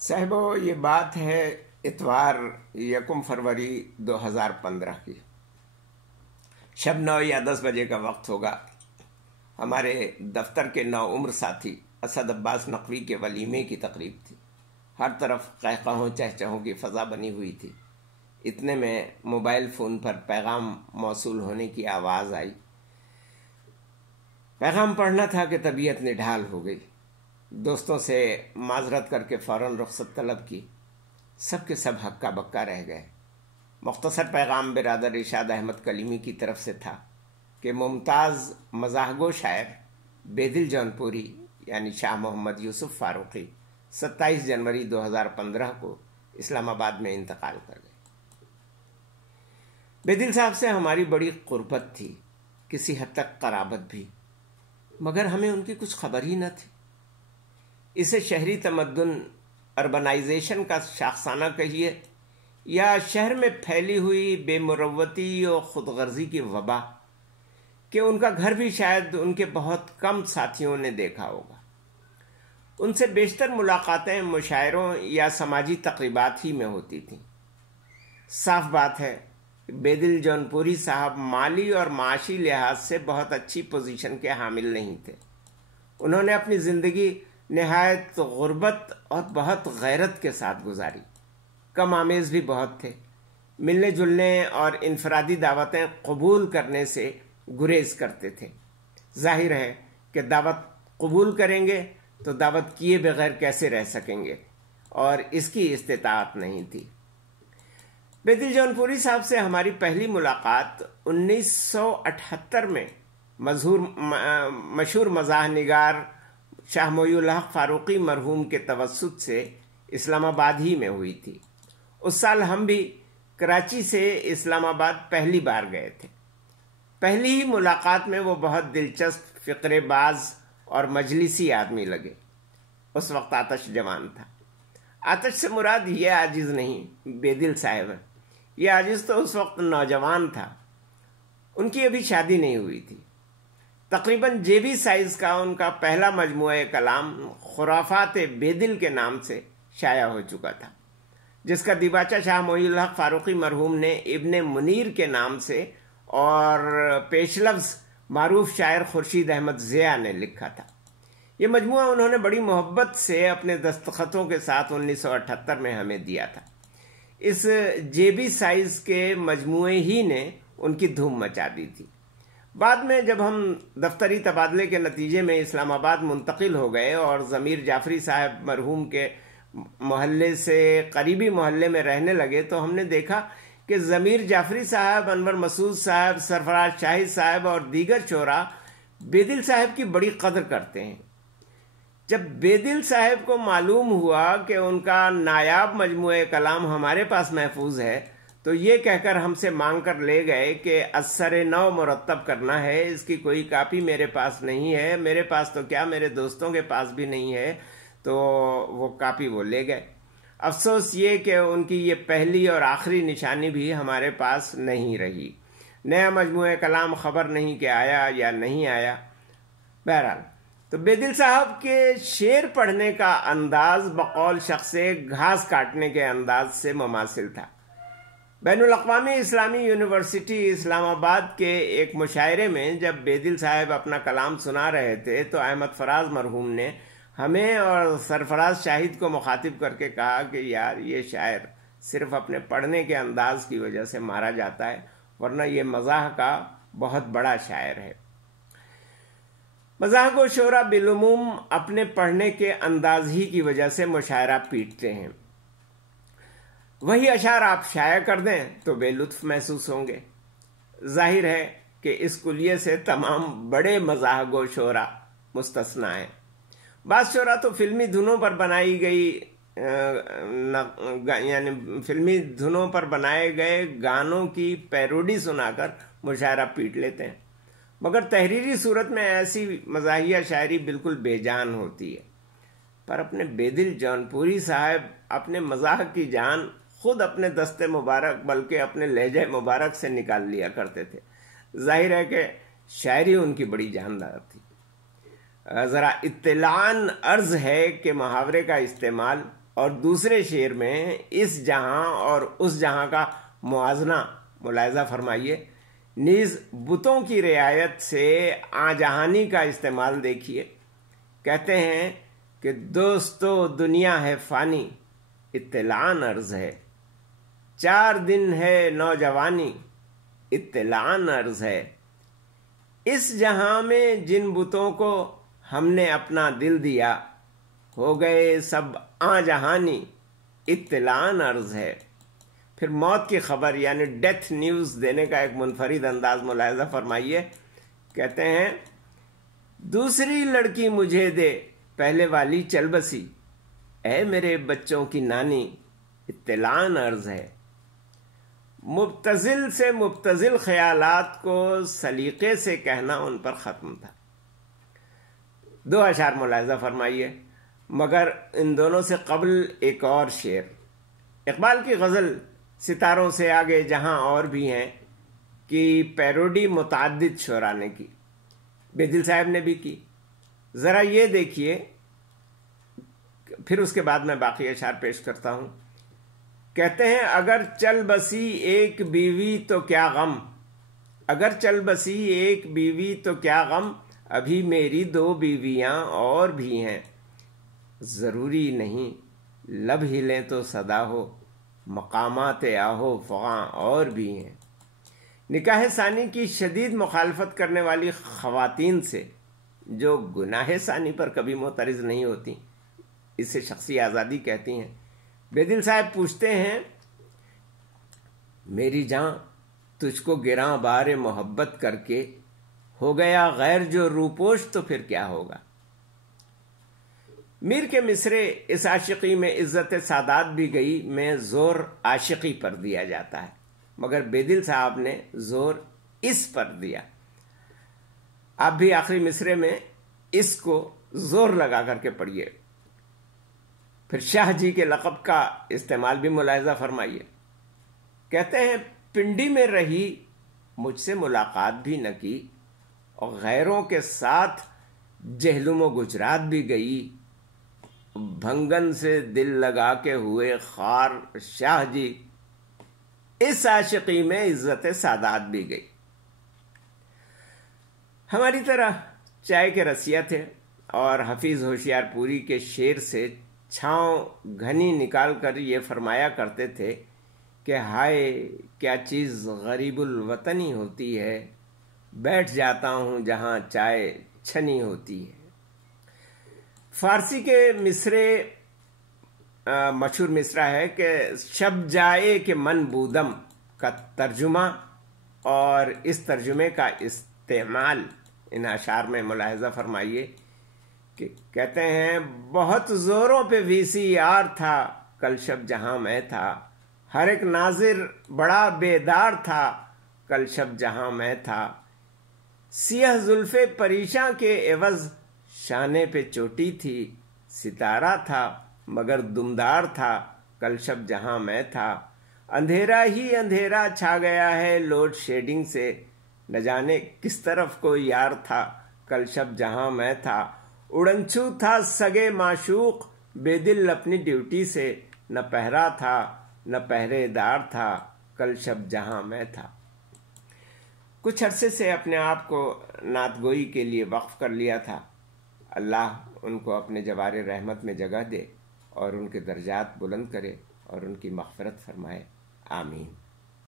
صاحبو، یہ بات ہے اتوار 1 فروری 2015 کی. شب 9 یا 10 بجے کا وقت ہوگا. ہمارے دفتر کے نوعمر ساتھی اسد عباس نقوی کے ولیمے کی تقریب تھی. ہر طرف قہقہوں چہچہوں کی فضا بنی ہوئی تھی. اتنے میں موبائل فون پر پیغام موصول ہونے کی آواز آئی. پیغام پڑھنا تھا کہ طبیعت نڈھال ہو گئی. دوستوں سے معذرت کر کے فوراً رخصت طلب کی. سب کے سب ہکا بکا رہ گئے. مختصر پیغام برادر ارشاد احمد کلیمی کی طرف سے تھا کہ ممتاز مزاح گو شاعر بیدل جونپوری یعنی شاہ محمد یوسف فاروقی 27 جنوری 2015 کو اسلام آباد میں انتقال کر گئے. بیدل صاحب سے ہماری بڑی قربت تھی، کسی حد تک قرابت بھی، مگر ہمیں ان کی کچھ خبر ہی نہ تھی. اسے شہری تمدن اربنائزیشن کا شاخسانہ کہیے یا شہر میں پھیلی ہوئی بے مروتی اور خود غرضی کی وبا کہ ان کا گھر بھی شاید ان کے بہت کم ساتھیوں نے دیکھا ہوگا. ان سے بیشتر ملاقاتیں مشاعروں یا سماجی تقریبات ہی میں ہوتی تھیں. صاف بات ہے بیدل جونپوری صاحب مالی اور معاشی لحاظ سے بہت اچھی پوزیشن کے حامل نہیں تھے. انہوں نے اپنی زندگی نہایت غربت اور بہت غیرت کے ساتھ گزاری. کم آمیز بھی بہت تھے. ملنے جلنے اور انفرادی دعوتیں قبول کرنے سے گریز کرتے تھے. ظاہر ہے کہ دعوت قبول کریں گے تو دعوت کیے بغیر کیسے رہ سکیں گے، اور اس کی استطاعت نہیں تھی. بیدل جونپوری صاحب سے ہماری پہلی ملاقات 1978 میں مشہور مزاح نگار شاہ محی الحق فاروقی مرحوم کے توسط سے اسلام آباد ہی میں ہوئی تھی. اس سال ہم بھی کراچی سے اسلام آباد پہلی بار گئے تھے. پہلی ہی ملاقات میں وہ بہت دلچسپ، فقرے باز اور مجلسی آدمی لگے. اس وقت آتش جوان تھا. آتش سے مراد یہ عاجز نہیں، بیدل صاحب. یہ عاجز تو اس وقت نوجوان تھا. ان کی ابھی شادی نہیں ہوئی تھی. تقریباً جیبی سائز کا ان کا پہلا مجموعہ کلام خرافات بیدل کے نام سے شائع ہو چکا تھا، جس کا دیباچہ شاہ محی الحق فاروقی مرحوم نے ابن منیر کے نام سے اور پیش لفظ معروف شاعر خورشید احمد ضیاء نے لکھا تھا. یہ مجموعہ انہوں نے بڑی محبت سے اپنے دستخطوں کے ساتھ 1978 میں ہمیں دیا تھا. اس جیبی سائز کے مجموعے ہی نے ان کی دھوم مچا دی تھی. بعد میں جب ہم دفتری تبادلے کے نتیجے میں اسلام آباد منتقل ہو گئے اور ضمیر جعفری صاحب مرحوم کے محلے سے قریبی محلے میں رہنے لگے تو ہم نے دیکھا کہ ضمیر جعفری صاحب، انور مسعود صاحب، سرفراز شاہد صاحب اور دیگر شعراء بیدل صاحب کی بڑی قدر کرتے ہیں. جب بیدل صاحب کو معلوم ہوا کہ ان کا نایاب مجموعہ کلام ہمارے پاس محفوظ ہے تو یہ کہہ کر ہم سے مانگ کر لے گئے کہ اثر نو مرتب کرنا ہے. اس کی کوئی کاپی میرے پاس نہیں ہے. میرے پاس تو کیا، میرے دوستوں کے پاس بھی نہیں ہے. تو وہ کاپی وہ لے گئے. افسوس یہ کہ ان کی یہ پہلی اور آخری نشانی بھی ہمارے پاس نہیں رہی. نیا مجموعہ کلام خبر نہیں کہ آیا یا نہیں آیا. بہرحال تو بیدل صاحب کے شعر پڑھنے کا انداز بقول شخص گھاس کاٹنے کے انداز سے مماثل تھا. بین الاقوامی اسلامی یونیورسٹی اسلام آباد کے ایک مشاعرے میں جب بیدل صاحب اپنا کلام سنا رہے تھے تو احمد فراز مرحوم نے ہمیں اور سرفراز شاہد کو مخاطب کر کے کہا کہ یار، یہ شاعر صرف اپنے پڑھنے کے انداز کی وجہ سے مارا جاتا ہے، ورنہ یہ مزاح کا بہت بڑا شاعر ہے. مزاح کو شعراء بالعموم اپنے پڑھنے کے انداز ہی کی وجہ سے مشاعرہ پیٹتے ہیں. وہی اشعار آپ شائع کر دیں تو بے لطف محسوس ہوں گے. ظاہر ہے کہ اس کلیے سے تمام بڑے مزاح گو شعراء مستثنی ہیں. بعض شعراء تو فلمی دھنوں پر فلمی دھنوں پر بنائے گئے گانوں کی پیروڈی سنا کر مشاعرہ پیٹ لیتے ہیں، مگر تحریری صورت میں ایسی مزاحیہ شاعری بالکل بے جان ہوتی ہے. پر اپنے بیدل جونپوری صاحب اپنے مزاح کی جان خود اپنے دست مبارک بلکہ اپنے لہجہ مبارک سے نکال لیا کرتے تھے. ظاہر ہے کہ شاعری ان کی بڑی جاندار تھی. ذرا اطلاعاً عرض ہے کہ محاورے کا استعمال اور دوسرے شعر میں اس جہاں اور اس جہاں کا موازنہ ملاحظہ فرمائیے، نیز بتوں کی رعایت سے آ جہانی کا استعمال دیکھیے۔ کہتے ہیں کہ دوستو دنیا ہے فانی، اطلاعاً عرض ہے، 4 دن ہے نوجوانی، اطلاعاً عرض ہے، اس جہاں میں جن بتوں کو ہم نے اپنا دل دیا، ہو گئے سب آ جہانی، اطلاعاً عرض ہے۔ پھر موت کی خبر یعنی ڈیتھ نیوز دینے کا ایک منفرد انداز ملاحظہ فرمائیے۔ کہتے ہیں دوسری لڑکی مجھے دے، پہلے والی چل بسی، اے میرے بچوں کی نانی، اطلاعاً عرض ہے۔ مبتذل سے مبتذل خیالات کو سلیقے سے کہنا ان پر ختم تھا۔ 2 اشعار ملاحظہ فرمائیے، مگر ان دونوں سے قبل ایک اور شعر۔ اقبال کی غزل ستاروں سے آگے جہاں اور بھی ہیں کہ پیروڈی متعدد شعراء نے کی، بیدل صاحب نے بھی کی۔ ذرا یہ دیکھیے، پھر اس کے بعد میں باقی اشعار پیش کرتا ہوں۔ کہتے ہیں اگر چل بسی ایک بیوی تو کیا غم، اگر چل بسی ایک بیوی تو کیا غم، ابھی میری 2 بیویاں اور بھی ہیں، ضروری نہیں لب ہلیں تو صدا ہو، مقامات آہو فغاں اور بھی ہیں۔ نکاح ثانی کی شدید مخالفت کرنے والی خواتین سے جو گناہ ثانی پر کبھی معترض نہیں ہوتی، اسے شخصی آزادی کہتی ہیں۔ بیدل صاحب پوچھتے ہیں میری جان تجھ کو گراں بار محبت کر کے، ہو گیا غیر جو روپوش تو پھر کیا ہوگا۔ میر کے مصرے اس عاشقی میں عزت سادات بھی گئی میں زور عاشقی پر دیا جاتا ہے، مگر بیدل صاحب نے زور اس پر دیا۔ آپ بھی آخری مصرے میں اس کو زور لگا کر کے پڑھیے۔ پھر شاہ جی کے لقب کا استعمال بھی ملاحظہ فرمائیے۔ کہتے ہیں پنڈی میں رہی مجھ سے ملاقات بھی نہ کی، اور غیروں کے ساتھ جہلم و گجرات بھی گئی، بھنگن سے دل لگا کے ہوئے خار شاہ جی، اس عاشقی میں عزت سادات بھی گئی۔ ہماری طرح چائے کے رسیہ تھے اور حفیظ ہوشیار پوری کے شعر سے چھاؤں گھنی نکال کر یہ فرمایا کرتے تھے کہ ہائے کیا چیز غریب الوطنی ہوتی ہے، بیٹھ جاتا ہوں جہاں چائے چھنی ہوتی ہے۔ فارسی کے مصرے مشہور مصرع ہے کہ شب جائے کہ من بودم کا ترجمہ اور اس ترجمے کا استعمال ان اشعار میں ملاحظہ فرمائیے کہ کہتے ہیں بہت زوروں پہ وی سی آر تھا کل شب جہاں میں تھا، ہر ایک ناظر بڑا بیدار تھا کل شب جہاں میں تھا، سیاہ زلف پریشاں کے عوض شانے پہ چوٹی تھی، ستارہ تھا مگر دمدار تھا کل شب جہاں میں تھا، اندھیرا ہی اندھیرا چھا گیا ہے لوڈ شیڈنگ سے، نہ جانے کس طرف کو یار تھا کل شب جہاں میں تھا، اڑنچھو تھا سگے معشوق بے دل اپنی ڈیوٹی سے، نہ پہرا تھا نہ پہرے دار تھا کل شب جہاں میں تھا۔ کچھ عرصے سے اپنے آپ کو نعت گوئی کے لیے وقف کر لیا تھا۔ اللہ ان کو اپنے جوار رحمت میں جگہ دے اور ان کے درجات بلند کرے اور ان کی مغفرت فرمائے، آمین۔